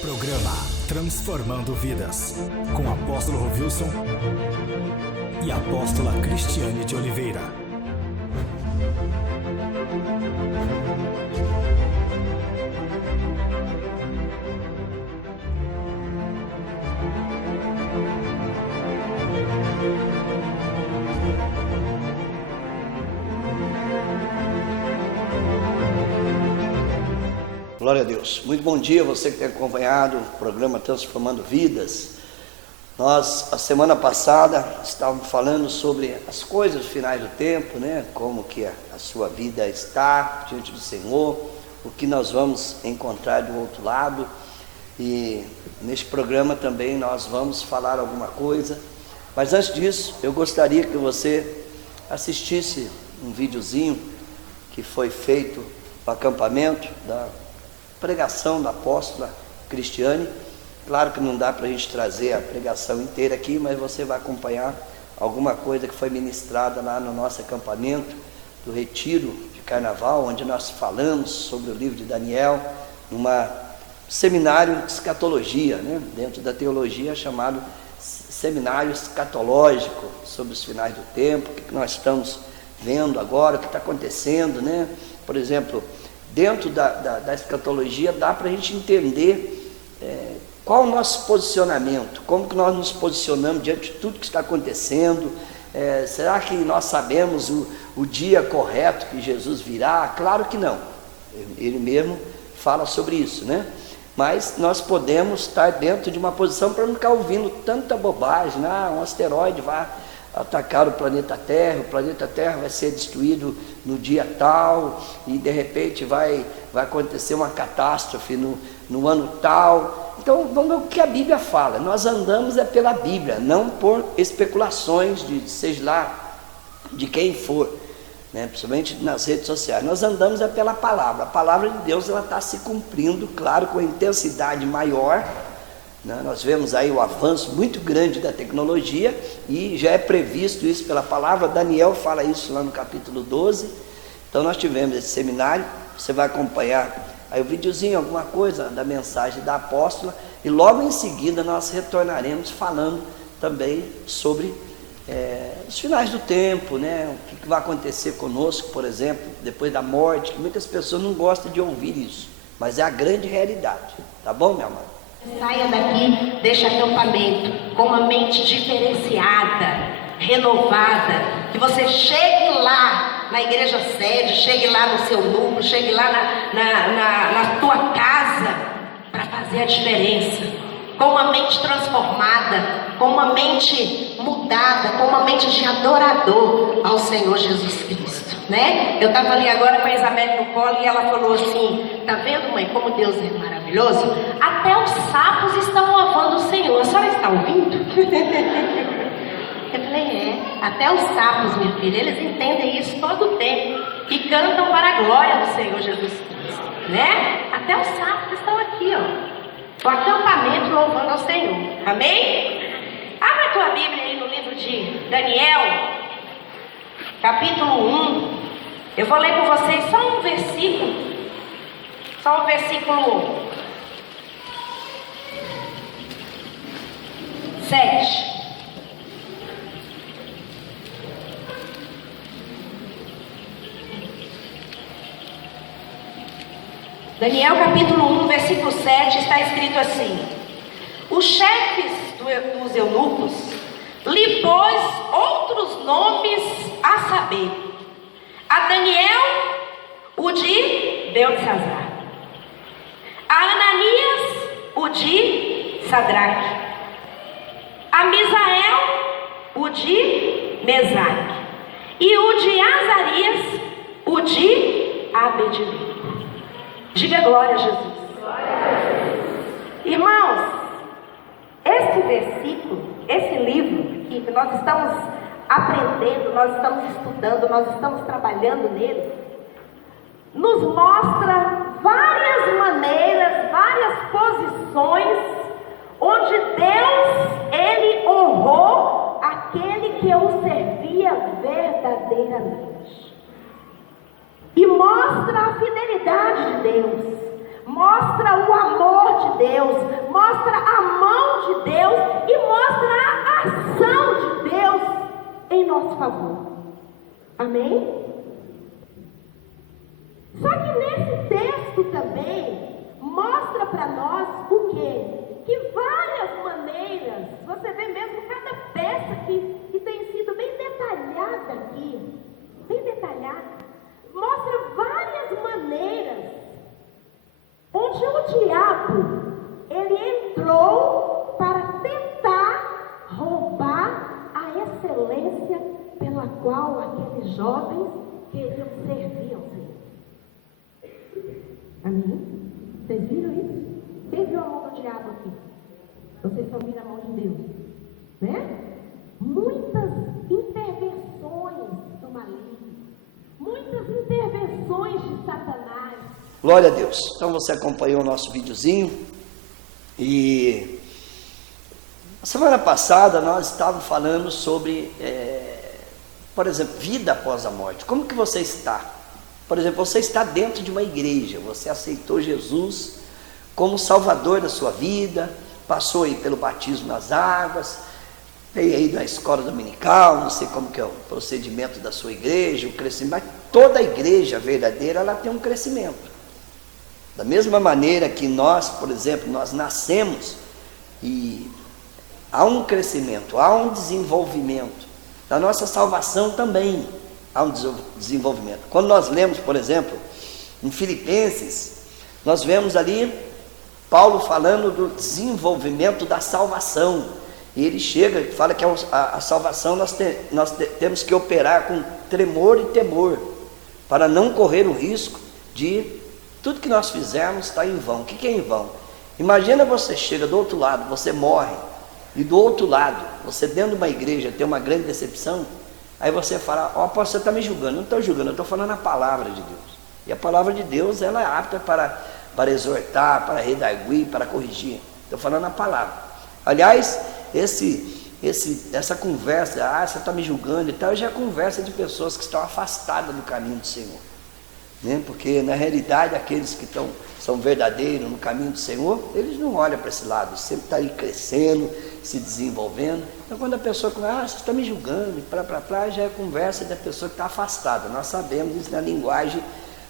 Programa Transformando Vidas, com o apóstolo Rovilson e a apóstola Cristiane de Oliveira. Glória a Deus. Muito bom dia você que tem acompanhado o programa Transformando Vidas. Nós, a semana passada, estávamos falando sobre as coisas finais do tempo, né? Como que a sua vida está diante do Senhor, o que nós vamos encontrar do outro lado. E neste programa também nós vamos falar alguma coisa. Mas antes disso, eu gostaria que você assistisse um videozinho que foi feito no acampamento da pregação da apóstola Cristiane. Claro que não dá para a gente trazer a pregação inteira aqui, mas você vai acompanhar alguma coisa que foi ministrada lá no nosso acampamento do retiro de carnaval, onde nós falamos sobre o livro de Daniel, num seminário de escatologia, né? Dentro da teologia chamado seminário escatológico, sobre os finais do tempo, o que nós estamos vendo agora, o que está acontecendo, né? Por exemplo, dentro da escatologia dá para a gente entender qual o nosso posicionamento, como que nós nos posicionamos diante de tudo que está acontecendo. Será que nós sabemos o dia correto que Jesus virá? Claro que não, ele mesmo fala sobre isso, né? Mas nós podemos estar dentro de uma posição para não ficar ouvindo tanta bobagem, um asteroide vai atacar o planeta Terra vai ser destruído no dia tal, e de repente vai acontecer uma catástrofe no ano tal. Então vamos ver o que a Bíblia fala. Nós andamos pela Bíblia, não por especulações seja lá de quem for, né? Principalmente nas redes sociais. Nós andamos pela palavra. A palavra de Deus está se cumprindo, claro, com intensidade maior. Nós vemos aí o avanço muito grande da tecnologia e já é previsto isso pela palavra. Daniel fala isso lá no capítulo 12. Então nós tivemos esse seminário, você vai acompanhar aí o videozinho, alguma coisa da mensagem da apóstola, e logo em seguida nós retornaremos falando também sobre os finais do tempo, né? O que vai acontecer conosco, por exemplo, depois da morte, que muitas pessoas não gostam de ouvir isso, mas é a grande realidade, tá bom, minha amada? Saia daqui deste acampamento com uma mente diferenciada, renovada, que você chegue lá na igreja sede, chegue lá no seu núcleo, chegue lá na tua casa para fazer a diferença, com uma mente transformada, com uma mente mudada, com uma mente de adorador ao Senhor Jesus Cristo, né? Eu estava ali agora com a Isabel no colo e ela falou assim: tá vendo, mãe, como Deus é maravilhoso? Até os sapos estão louvando o Senhor. A senhora está ouvindo? Eu falei, até os sapos, minha filha, eles entendem isso todo o tempo e cantam para a glória do Senhor Jesus Cristo, né? Até os sapos estão aqui, ó, o acampamento louvando ao Senhor. Amém? Abra a tua Bíblia aí no livro de Daniel, capítulo 1. Eu vou ler com vocês só um versículo 7. Daniel capítulo 1, versículo 7, está escrito assim: os chefes dos eunucos lhe pôs outros nomes, a saber, a Daniel o de Beltesazar, a Ananias o de Sadraque, a Misael o de Mesaque, e o de Azarias o de Abednego. Diga glória a Jesus. Irmãos, este versículo, esse livro que nós estamos aprendendo, nós estamos estudando, nós estamos trabalhando nele, nos mostra várias maneiras, várias posições onde Deus, ele honrou aquele que o servia verdadeiramente. E mostra a fidelidade de Deus, mostra o amor de Deus, mostra a mão de Deus e mostra a ação de Deus em nosso favor. Amém? Só que nesse texto também mostra para nós o quê? Que várias maneiras, você vê mesmo cada peça que tem sido bem detalhada aqui, bem detalhada, mostra várias maneiras onde o diabo, ele entrou para tentar roubar a excelência pela qual aqueles jovens queriam servir ao Senhor. Amém? Vocês viram isso? Quem viu a mão do diabo aqui? Vocês só viram a mão de Deus, né? Muitas intervenções do maligno, muitas intervenções de Satanás. Glória a Deus. Então você acompanhou o nosso videozinho e a semana passada nós estávamos falando sobre, por exemplo, vida após a morte. Como que você está? Por exemplo, você está dentro de uma igreja, você aceitou Jesus como Salvador da sua vida, passou aí pelo batismo nas águas, veio aí da escola dominical, não sei como que é o procedimento da sua igreja, o crescimento, mas toda igreja verdadeira, ela tem um crescimento. Da mesma maneira que nós, por exemplo, nós nascemos e há um crescimento, há um desenvolvimento. Da nossa salvação também há um desenvolvimento. Quando nós lemos, por exemplo, em Filipenses, nós vemos ali Paulo falando do desenvolvimento da salvação. E ele chega e fala que a salvação nós temos que operar com tremor e temor, para não correr o risco de tudo que nós fizermos estar em vão. O que é em vão? Imagina você chega do outro lado, você morre, e do outro lado, você dentro de uma igreja tem uma grande decepção, aí você fala, ó, você está me julgando. Não estou julgando, eu estou falando a palavra de Deus. E a palavra de Deus, ela é apta para exortar, para redarguir, para corrigir. Estou falando a palavra. Aliás, essa conversa, você está me julgando e tal, já é conversa de pessoas que estão afastadas do caminho do Senhor. Né? Porque na realidade aqueles que são verdadeiros no caminho do Senhor, eles não olham para esse lado, sempre está aí crescendo, se desenvolvendo. Então quando a pessoa fala, você está me julgando, e já é conversa da pessoa que está afastada. Nós sabemos isso na linguagem,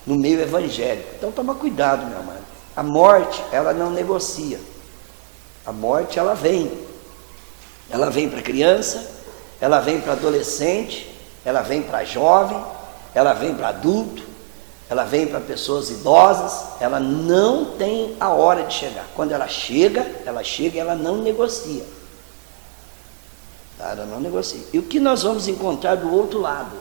no meio evangélico. Então toma cuidado, meu amado. A morte, ela não negocia. A morte, ela vem para criança, ela vem para adolescente, ela vem para jovem, ela vem para adulto, ela vem para pessoas idosas, ela não tem a hora de chegar. Quando ela chega e ela não negocia. Ela não negocia. E o que nós vamos encontrar do outro lado?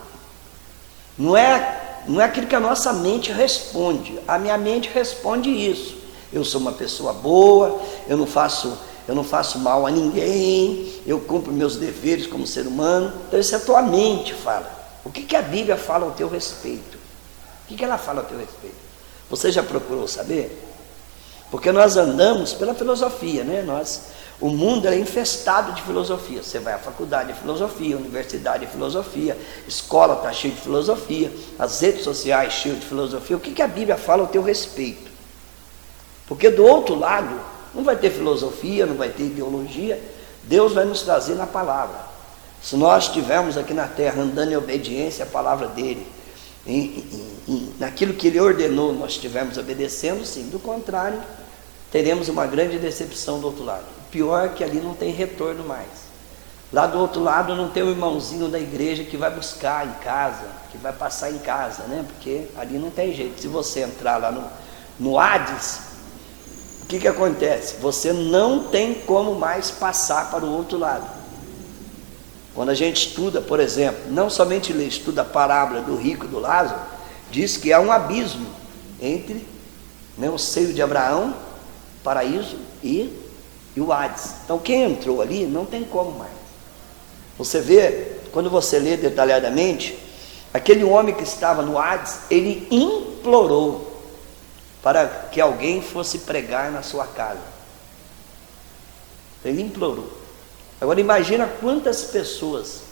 Não é aquilo que a nossa mente responde. A minha mente responde isso. Eu sou uma pessoa boa, eu não faço mal a ninguém, eu cumpro meus deveres como ser humano. Então isso é a tua mente fala. O que a Bíblia fala ao teu respeito? O que ela fala a teu respeito? Você já procurou saber? Porque nós andamos pela filosofia, né? O mundo é infestado de filosofia. Você vai à faculdade de filosofia, universidade de filosofia, escola está cheia de filosofia, as redes sociais cheias de filosofia. O que a Bíblia fala ao teu respeito? Porque do outro lado, não vai ter filosofia, não vai ter ideologia. Deus vai nos trazer na palavra. Se nós estivermos aqui na terra andando em obediência à palavra dele, naquilo que ele ordenou, nós estivermos obedecendo, sim. Do contrário, teremos uma grande decepção do outro lado. O pior é que ali não tem retorno mais. Lá do outro lado não tem um irmãozinho da igreja que vai buscar em casa, que vai passar em casa, né? Porque ali não tem jeito. Se você entrar lá no Hades, o que acontece? Você não tem como mais passar para o outro lado. Quando a gente estuda, por exemplo, não somente estuda a parábola do rico e do Lázaro, diz que há um abismo entre o seio de Abraão, paraíso e o Hades. Então quem entrou ali não tem como mais. Você vê, quando você lê detalhadamente, aquele homem que estava no Hades, ele implorou para que alguém fosse pregar na sua casa. Ele implorou. Agora imagina quantas pessoas,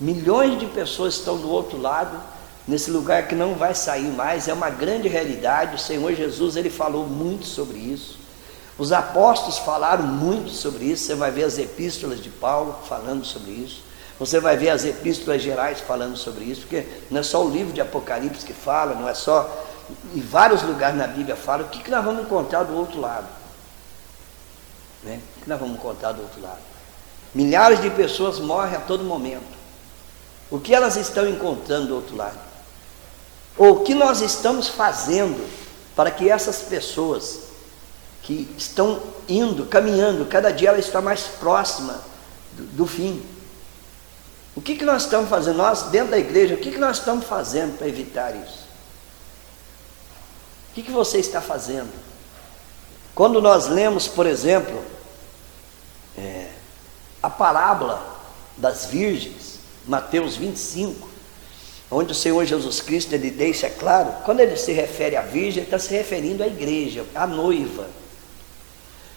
milhões de pessoas estão do outro lado, nesse lugar que não vai sair mais. É uma grande realidade. O Senhor Jesus, ele falou muito sobre isso. Os apóstolos falaram muito sobre isso. Você vai ver as epístolas de Paulo falando sobre isso. Você vai ver as epístolas gerais falando sobre isso, porque não é só o livro de Apocalipse que fala, não é só, em vários lugares na Bíblia fala. O que nós vamos encontrar do outro lado? Né? O que nós vamos encontrar do outro lado? Milhares de pessoas morrem a todo momento. O que elas estão encontrando do outro lado? Ou o que nós estamos fazendo para que essas pessoas que estão indo, caminhando, cada dia ela está mais próxima do fim? O que nós estamos fazendo? Nós, dentro da igreja, o que nós estamos fazendo para evitar isso? O que você está fazendo? Quando nós lemos, por exemplo, a parábola das virgens, Mateus 25, onde o Senhor Jesus Cristo, ele deixa claro, quando ele se refere à virgem, ele está se referindo à igreja, à noiva.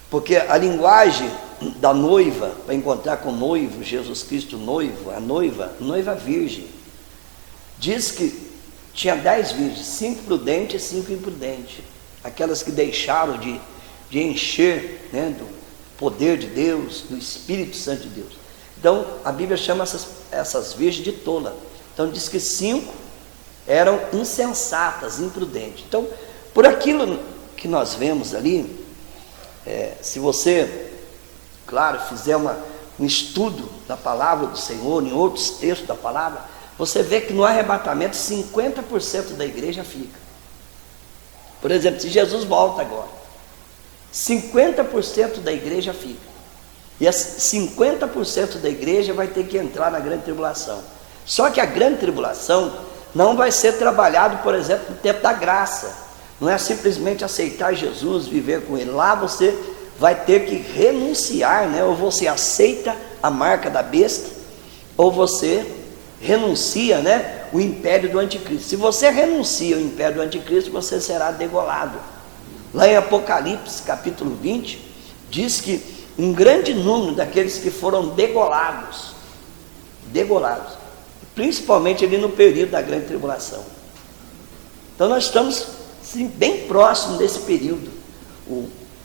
Porque a linguagem da noiva, para encontrar com o noivo, Jesus Cristo noivo, a noiva virgem, diz que tinha 10 virgens, 5 prudentes e 5 imprudentes, aquelas que deixaram de encher, né, do poder de Deus, do Espírito Santo de Deus. Então a Bíblia chama essas virgens de tola. Então diz que 5 eram insensatas, imprudentes. Então, por aquilo que nós vemos ali, se você, claro, fizer um estudo da palavra do Senhor, em outros textos da palavra, você vê que no arrebatamento 50% da igreja fica. Por exemplo, se Jesus volta agora, 50% da igreja fica. E 50% da igreja vai ter que entrar na grande tribulação. Só que a grande tribulação não vai ser trabalhado, por exemplo, no tempo da graça. Não é simplesmente aceitar Jesus, viver com Ele. Lá você vai ter que renunciar, né? Ou você aceita a marca da besta, ou você renuncia, né, o império do anticristo. Se você renuncia o império do anticristo, você será degolado. Lá em Apocalipse, capítulo 20, diz que um grande número daqueles que foram degolados, principalmente ali no período da grande tribulação. Então nós estamos sim, bem próximo desse período.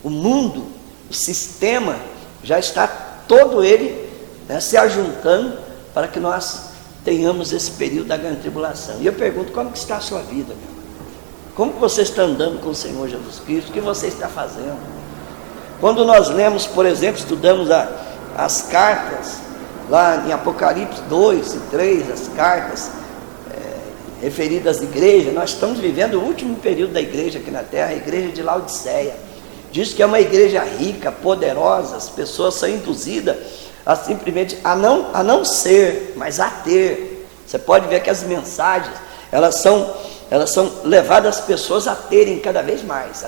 O mundo, o sistema já está todo ele, né, se ajuntando para que nós tenhamos esse período da grande tribulação. E eu pergunto, como que está a sua vida, meu irmão? Como que você está andando com o Senhor Jesus Cristo? O que você está fazendo? Quando nós lemos, por exemplo, estudamos as cartas, lá em Apocalipse 2 e 3, as cartas referidas à igreja, nós estamos vivendo o último período da igreja aqui na terra, a igreja de Laodiceia. Diz que é uma igreja rica, poderosa, as pessoas são induzidas a simplesmente a não ser, mas a ter. Você pode ver que as mensagens, elas são levadas as pessoas a terem cada vez mais,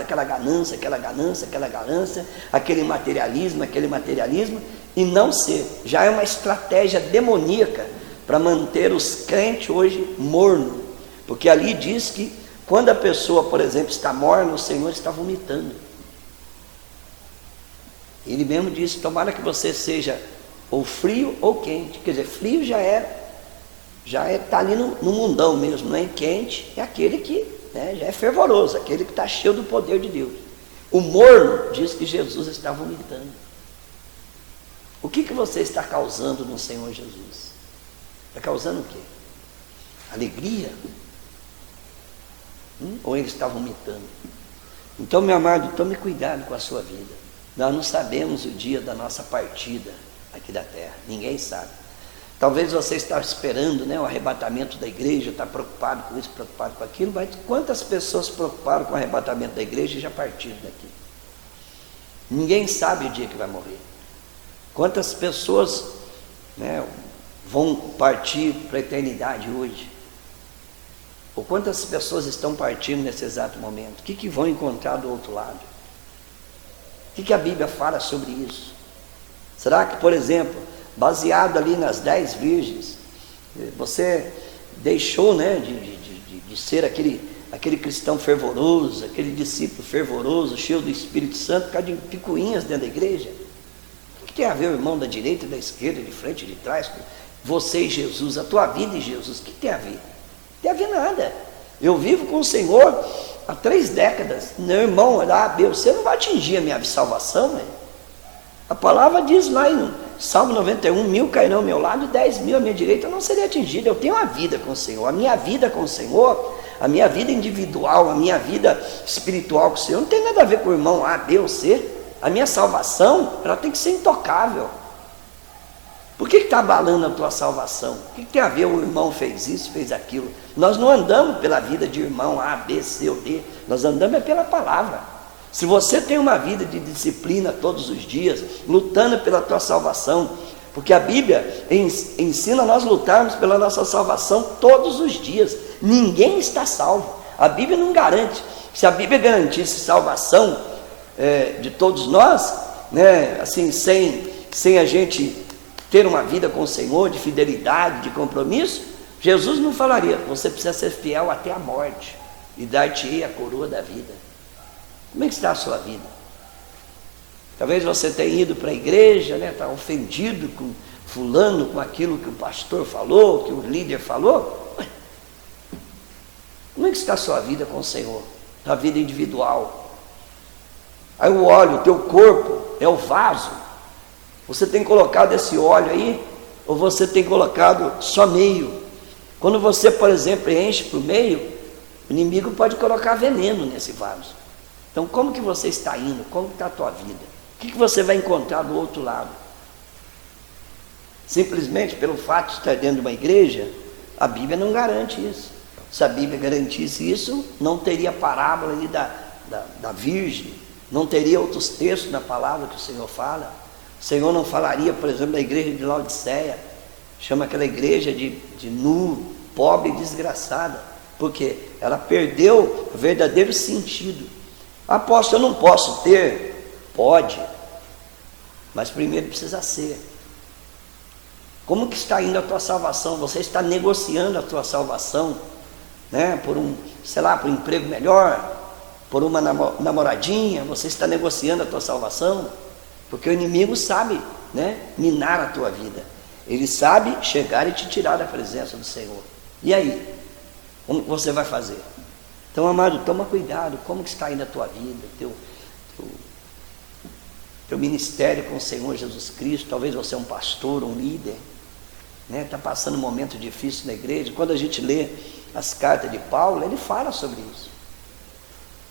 aquela ganância, aquele materialismo, e não ser. Já é uma estratégia demoníaca para manter os crentes hoje mornos, porque ali diz que quando a pessoa, por exemplo, está morna, o Senhor está vomitando. Ele mesmo disse, tomara que você seja ou frio ou quente. Quer dizer, frio já está ali no mundão mesmo, né? E quente é aquele que, né, já é fervoroso, aquele que está cheio do poder de Deus. O morno diz que Jesus está vomitando. O que você está causando no Senhor Jesus? Está causando o quê? Alegria? Ou ele está vomitando? Então, meu amado, tome cuidado com a sua vida. Nós não sabemos o dia da nossa partida aqui da terra, ninguém sabe. Talvez você está esperando, né, o arrebatamento da igreja, está preocupado com isso, preocupado com aquilo, mas quantas pessoas se preocuparam com o arrebatamento da igreja e já partiram daqui? Ninguém sabe o dia que vai morrer. Quantas pessoas, né, vão partir para a eternidade hoje? Ou quantas pessoas estão partindo nesse exato momento? O que vão encontrar do outro lado? O que a Bíblia fala sobre isso? Será que, por exemplo, baseado ali nas 10 virgens, você deixou, né, de ser aquele cristão fervoroso, aquele discípulo fervoroso, cheio do Espírito Santo, por causa de picuinhas dentro da igreja? O que tem a ver o irmão da direita, da esquerda, de frente, de trás, você e Jesus, a tua vida e Jesus? O que tem a ver? Não tem a ver nada. Eu vivo com o Senhor há 3 décadas. Meu irmão, você não vai atingir a minha salvação, né? A palavra diz lá em Salmo 91, 1000 cairão ao meu lado e 10.000 à minha direita, eu não seria atingido. Eu tenho uma vida com o Senhor. A minha vida com o Senhor, a minha vida individual, a minha vida espiritual com o Senhor, não tem nada a ver com o irmão A, B ou C. A minha salvação, ela tem que ser intocável. Por que está abalando a tua salvação? O que tem a ver? O irmão fez isso, fez aquilo. Nós não andamos pela vida de irmão A, B, C ou D. Nós andamos pela palavra. Se você tem uma vida de disciplina todos os dias, lutando pela tua salvação, porque a Bíblia ensina nós lutarmos pela nossa salvação todos os dias. Ninguém está salvo. A Bíblia não garante. Se a Bíblia garantisse salvação de todos nós, né, assim, sem a gente ter uma vida com o Senhor, de fidelidade, de compromisso, Jesus não falaria: você precisa ser fiel até a morte e dar-te-ei a coroa da vida. Como é que está a sua vida? Talvez você tenha ido para a igreja, né, está ofendido com fulano, com aquilo que o pastor falou, que o líder falou. Ué, como é que está a sua vida com o Senhor? A vida individual. Aí o óleo, o teu corpo é o vaso. Você tem colocado esse óleo aí, ou você tem colocado só meio? Quando você, por exemplo, enche para o meio, o inimigo pode colocar veneno nesse vaso. Então, como que você está indo? Como está a tua vida? O que você vai encontrar do outro lado? Simplesmente pelo fato de estar dentro de uma igreja, a Bíblia não garante isso. Se a Bíblia garantisse isso, não teria parábola ali da Virgem, não teria outros textos na palavra que o Senhor fala. O Senhor não falaria, por exemplo, da igreja de Laodiceia, chama aquela igreja de nu, pobre e desgraçada, porque ela perdeu o verdadeiro sentido. Apóstolo, eu não posso ter? Pode, mas primeiro precisa ser. Como que está indo a tua salvação? Você está negociando a tua salvação, né? Por um emprego melhor, por uma namoradinha, você está negociando a tua salvação, porque o inimigo sabe, né, minar a tua vida. Ele sabe chegar e te tirar da presença do Senhor. E aí? Como que você vai fazer? Então, amado, toma cuidado. Como que está indo a tua vida, teu ministério com o Senhor Jesus Cristo? Talvez você é um pastor, um líder, né? Está passando um momento difícil na igreja. Quando a gente lê as cartas de Paulo, ele fala sobre isso,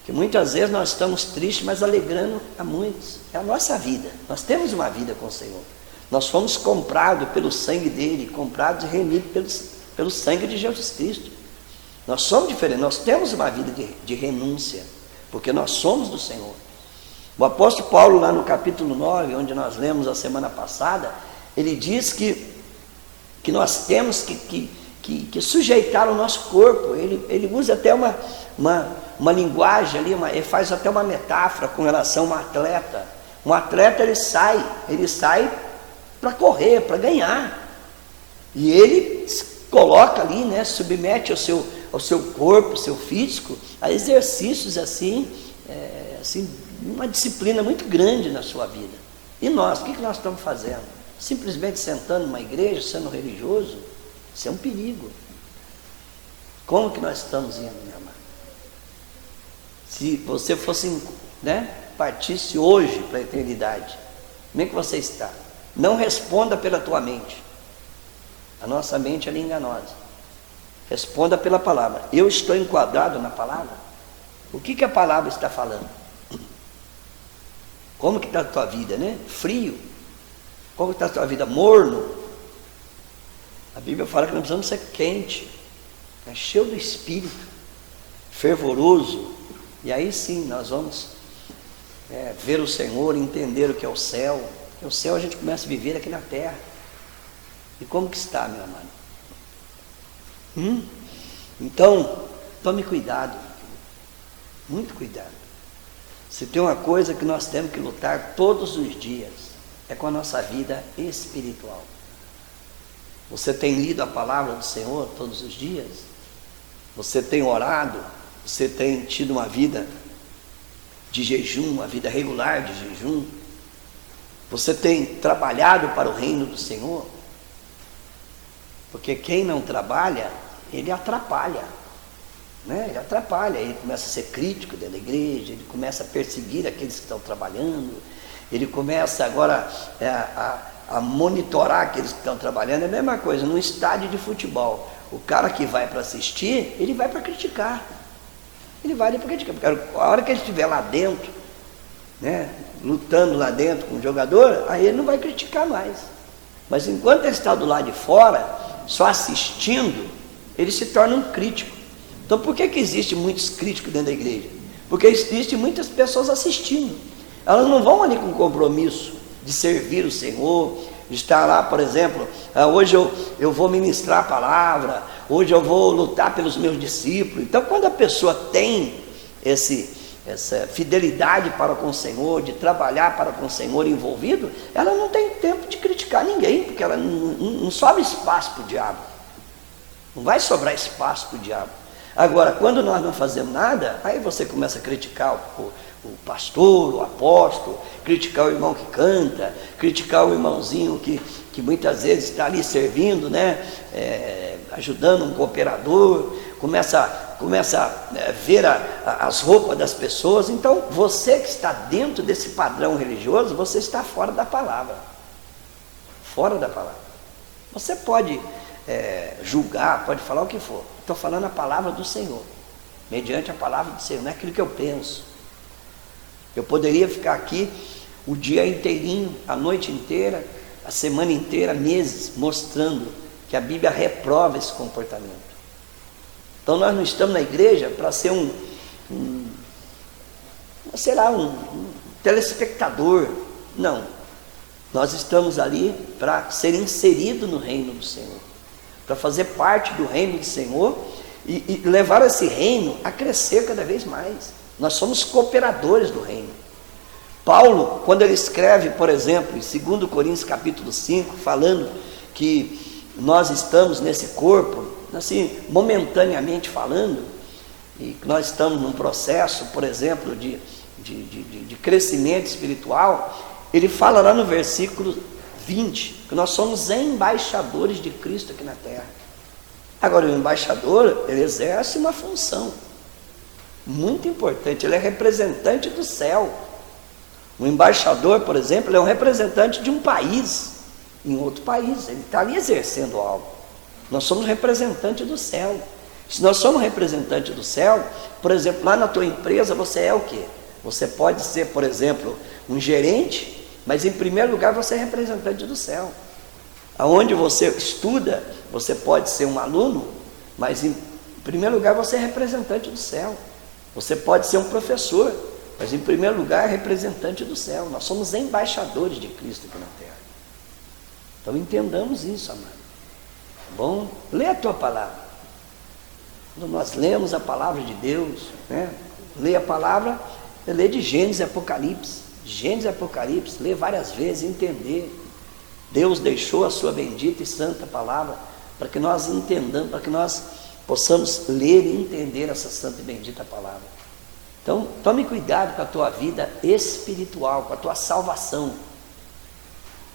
que muitas vezes nós estamos tristes, mas alegrando a muitos. É a nossa vida. Nós temos uma vida com o Senhor. Nós fomos comprados pelo sangue dele, comprados e remidos pelo sangue de Jesus Cristo. Nós somos diferentes, nós temos uma vida de renúncia, porque nós somos do Senhor. O apóstolo Paulo, lá no capítulo 9, onde nós lemos a semana passada, ele diz que nós temos que sujeitar o nosso corpo. Ele usa até uma linguagem ali, ele faz até uma metáfora com relação a um atleta. Um atleta, ele sai para correr, para ganhar, e ele coloca ali, né, submete ao seu corpo, seu físico, a exercícios assim, uma disciplina muito grande na sua vida. E nós, o que nós estamos fazendo? Simplesmente sentando numa igreja, sendo religioso? Isso é um perigo. Como que nós estamos indo, meu amado? Se você fosse, né, partisse hoje para a eternidade, como é que você está? Não responda pela tua mente. A nossa mente é enganosa. Responda pela palavra. Eu estou enquadrado na palavra? O que a palavra está falando? Como que está a tua vida, né? Frio? Como está a tua vida? Morno? A Bíblia fala que nós precisamos ser quente, né? Cheio do Espírito, fervoroso. E aí sim nós vamos ver o Senhor, entender o que é o céu. O céu a gente começa a viver aqui na terra. E como que está, meu amado? Então, tome cuidado, muito cuidado. Se tem uma coisa que nós temos que lutar todos os dias, é com a nossa vida espiritual. Você tem lido a palavra do Senhor todos os dias? Você tem orado? Você tem tido uma vida de jejum, uma vida regular de jejum? Você tem trabalhado para o reino do Senhor? Porque quem não trabalha, ele atrapalha. né? Ele atrapalha, ele começa a ser crítico dentro da igreja, ele começa a perseguir aqueles que estão trabalhando, ele começa agora a monitorar aqueles que estão trabalhando. É a mesma coisa, num estádio de futebol, o cara que vai para assistir, ele vai para criticar, ele vai para criticar, porque a hora que ele estiver lá dentro, né, lutando lá dentro com o jogador, aí ele não vai criticar mais. Mas enquanto ele está do lado de fora, só assistindo, ele se torna um crítico. Então por que existe muitos críticos dentro da igreja? Porque existem muitas pessoas assistindo. Elas não vão ali com compromisso de servir o Senhor, de estar lá, por exemplo, hoje eu vou ministrar a palavra, hoje eu vou lutar pelos meus discípulos. Então quando a pessoa tem essa fidelidade para com o Senhor, de trabalhar para com o Senhor envolvido, ela não tem tempo de criticar ninguém, porque ela não sobra espaço para o diabo. Não vai sobrar espaço para o diabo. Agora, quando nós não fazemos nada, aí você começa a criticar o pastor, o apóstolo, criticar o irmão que canta, criticar o irmãozinho que muitas vezes está ali servindo, né? Ajudando um cooperador, começa a ver as roupas das pessoas. Então, você que está dentro desse padrão religioso, você está fora da palavra. Fora da palavra. Você pode julgar, pode falar o que for. Estou falando a palavra do Senhor, mediante a palavra do Senhor, não é aquilo que eu penso. Eu poderia ficar aqui o dia inteirinho, a noite inteira, a semana inteira, meses, mostrando que a Bíblia reprova esse comportamento. Então nós não estamos na igreja para ser um telespectador, não. Nós estamos ali para ser inserido no reino do Senhor, para fazer parte do reino do Senhor e levar esse reino a crescer cada vez mais. Nós somos cooperadores do reino. Paulo, quando ele escreve, por exemplo, em 2 Coríntios capítulo 5, falando que nós estamos nesse corpo, assim, momentaneamente falando, e que nós estamos num processo, por exemplo, de crescimento espiritual, ele fala lá no versículo 20, que nós somos embaixadores de Cristo aqui na terra. Agora, o embaixador, ele exerce uma função muito importante, ele é representante do céu. O embaixador, por exemplo, ele é um representante de um país, em outro país, ele está ali exercendo algo. Nós somos representantes do céu. Se nós somos representantes do céu, por exemplo, lá na tua empresa, você é o quê? Você pode ser, por exemplo, um gerente, mas em primeiro lugar você é representante do céu. Aonde você estuda, você pode ser um aluno, mas em primeiro lugar você é representante do céu. Você pode ser um professor, mas em primeiro lugar é representante do céu. Nós somos embaixadores de Cristo aqui na terra. Então entendamos isso, amado. Tá bom? Lê a tua palavra. Quando nós lemos a palavra de Deus, né? Lê a palavra, lê de Gênesis e Apocalipse. Gênesis e Apocalipse, lê várias vezes, entender. Deus deixou a sua bendita e santa palavra para que nós entendamos, para que nós possamos ler e entender essa santa e bendita palavra. Então, tome cuidado com a tua vida espiritual, com a tua salvação.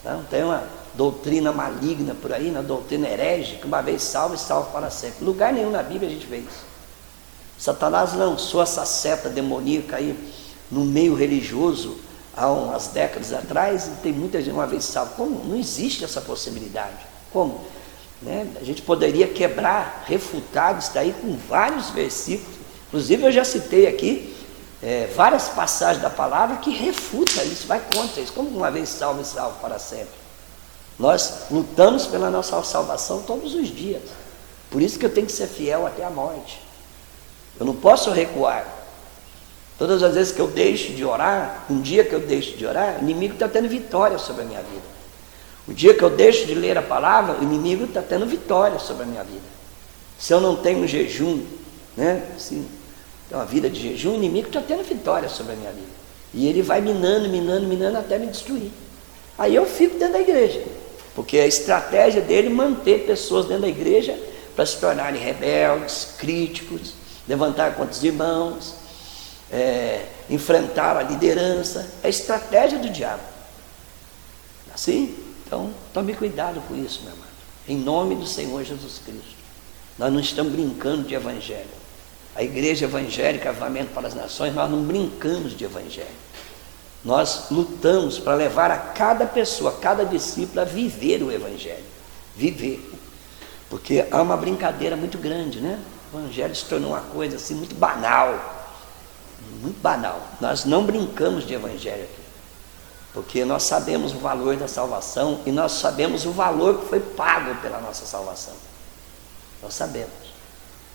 Não tem uma doutrina maligna por aí, uma doutrina herege, que uma vez salva e salva para sempre. Lugar nenhum na Bíblia a gente vê isso. Satanás lançou essa seta demoníaca aí no meio religioso há umas décadas atrás, e tem muita gente uma vez salva. Como? Não existe essa possibilidade. Como? Né? A gente poderia quebrar, refutar isso daí com vários versículos. Inclusive eu já citei aqui várias passagens da palavra que refuta isso, vai contra isso. Como uma vez salvo e salvo para sempre? Nós lutamos pela nossa salvação todos os dias. Por isso que eu tenho que ser fiel até a morte. Eu não posso recuar. Todas as vezes que eu deixo de orar, um dia que eu deixo de orar, o inimigo está tendo vitória sobre a minha vida. O dia que eu deixo de ler a palavra, o inimigo está tendo vitória sobre a minha vida. Se eu não tenho um jejum, né, assim, uma vida de jejum, o inimigo está tendo vitória sobre a minha vida. E ele vai minando até me destruir. Aí eu fico dentro da igreja, porque a estratégia dele é manter pessoas dentro da igreja para se tornarem rebeldes, críticos, levantar contra os irmãos, enfrentar a liderança. É a estratégia do diabo. Assim? Então, tome cuidado com isso, meu amado. Em nome do Senhor Jesus Cristo. Nós não estamos brincando de evangelho. A igreja evangélica, Avivamento para as Nações, nós não brincamos de evangelho. Nós lutamos para levar a cada pessoa, a cada discípulo a viver o evangelho. Viver. Porque há uma brincadeira muito grande, né? O evangelho se tornou uma coisa assim muito banal. Muito banal. Nós não brincamos de evangelho aqui. Porque nós sabemos o valor da salvação e nós sabemos o valor que foi pago pela nossa salvação. Nós sabemos.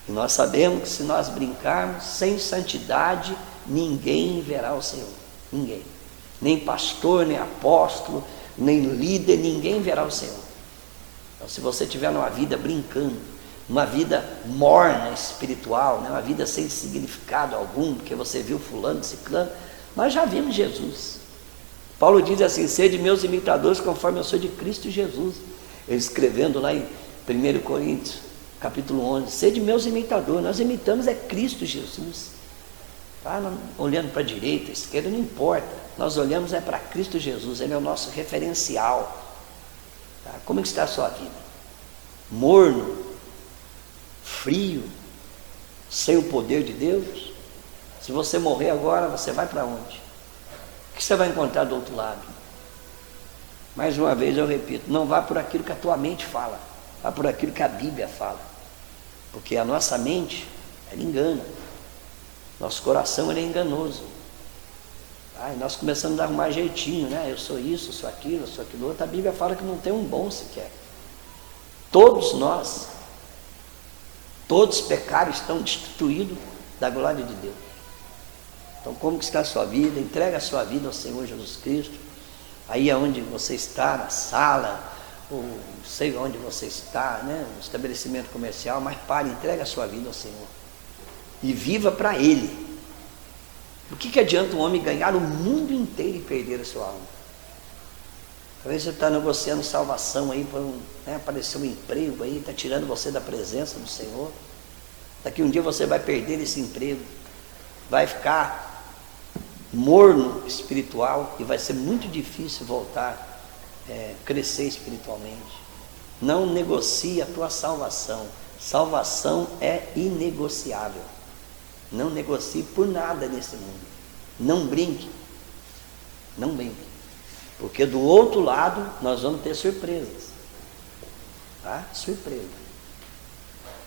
E nós sabemos que se nós brincarmos, sem santidade, ninguém verá o Senhor. Ninguém. Nem pastor, nem apóstolo, nem líder, ninguém verá o Senhor. Então, se você tiver uma vida brincando, uma vida morna espiritual, né? Uma vida sem significado algum, porque você viu fulano, ciclano, nós já vimos Jesus. Paulo diz assim: sede meus imitadores conforme eu sou de Cristo Jesus. Ele escrevendo lá em 1 Coríntios, capítulo 11, sede meus imitadores. Nós imitamos é Cristo Jesus. Tá? Não, olhando para a direita, a esquerda, não importa. Nós olhamos é para Cristo Jesus, Ele é o nosso referencial. Tá? Como é que está a sua vida? Morno, frio, sem o poder de Deus? Se você morrer agora, você vai para onde? O que você vai encontrar do outro lado? Mais uma vez eu repito, não vá por aquilo que a tua mente fala, vá por aquilo que a Bíblia fala, porque a nossa mente, ela engana, nosso coração ele é enganoso. E nós começamos a arrumar jeitinho, né? Eu sou isso, eu sou aquilo, eu sou aquilo outro. A Bíblia fala que não tem um bom sequer. Todos nós, todos pecaram, estão destituídos da glória de Deus. Então, como que está a sua vida? Entrega a sua vida ao Senhor Jesus Cristo. Aí aonde você está, na sala, ou não sei onde você está, né? No estabelecimento comercial, mas pare, entrega a sua vida ao Senhor. E viva para Ele. O que adianta um homem ganhar o mundo inteiro e perder a sua alma? Talvez você está negociando salvação aí, para aparecer um emprego aí, está tirando você da presença do Senhor. Daqui um dia você vai perder esse emprego, vai ficar morno espiritual e vai ser muito difícil voltar, crescer espiritualmente. Não negocie a tua salvação. Salvação é inegociável. Não negocie por nada nesse mundo. Não brinque. Não brinque. Porque do outro lado nós vamos ter surpresas. Tá? Surpresa.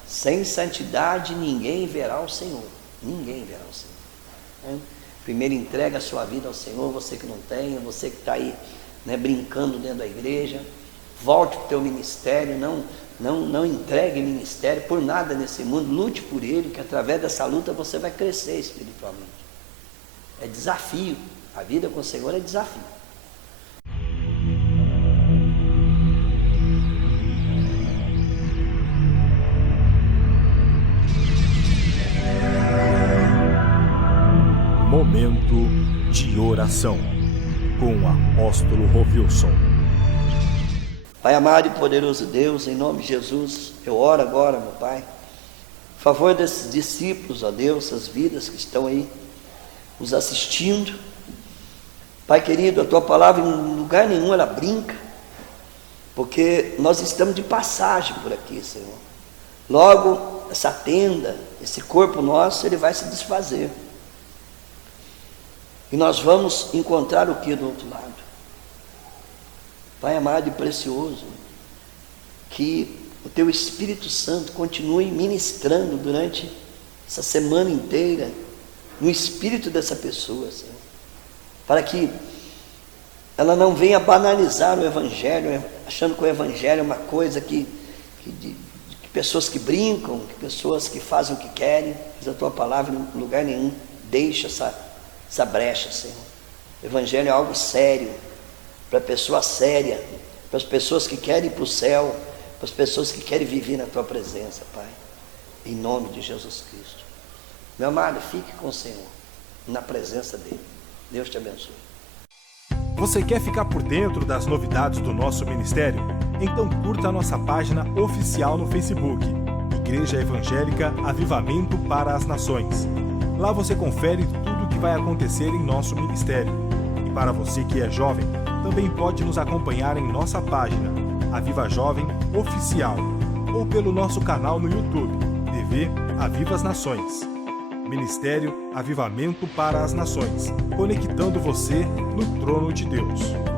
Sem santidade ninguém verá o Senhor. Ninguém verá o Senhor. Primeiro entrega a sua vida ao Senhor, você que não tem, você que está aí, né, brincando dentro da igreja. Volte para o teu ministério, não entregue ministério por nada nesse mundo, lute por ele, que através dessa luta você vai crescer espiritualmente. É desafio, a vida com o Senhor é desafio. Momento de oração com o apóstolo Rovilson. Pai amado e poderoso Deus, em nome de Jesus, eu oro agora, meu Pai, a favor desses discípulos, ó Deus, essas vidas que estão aí nos assistindo. Pai querido, a Tua palavra em lugar nenhum ela brinca, porque nós estamos de passagem por aqui, Senhor. Logo, essa tenda, esse corpo nosso, ele vai se desfazer. E nós vamos encontrar o que do outro lado? Pai amado e precioso, que o Teu Espírito Santo continue ministrando durante essa semana inteira no espírito dessa pessoa, Senhor, para que ela não venha banalizar o Evangelho, achando que o Evangelho é uma coisa que pessoas que brincam, que pessoas que fazem o que querem, mas a Tua palavra em lugar nenhum deixa essa brecha, Senhor. O Evangelho é algo sério, para a pessoa séria, para as pessoas que querem ir para o céu, para as pessoas que querem viver na Tua presença, Pai, em nome de Jesus Cristo. Meu amado, fique com o Senhor, na presença dEle. Deus te abençoe. Você quer ficar por dentro das novidades do nosso ministério? Então curta a nossa página oficial no Facebook, Igreja Evangélica Avivamento para as Nações. Lá você confere tudo o que vai acontecer em nosso ministério. E para você que é jovem, também pode nos acompanhar em nossa página, Aviva Jovem Oficial, ou pelo nosso canal no YouTube, TV Aviva as Nações. Ministério Avivamento para as Nações, conectando você no trono de Deus.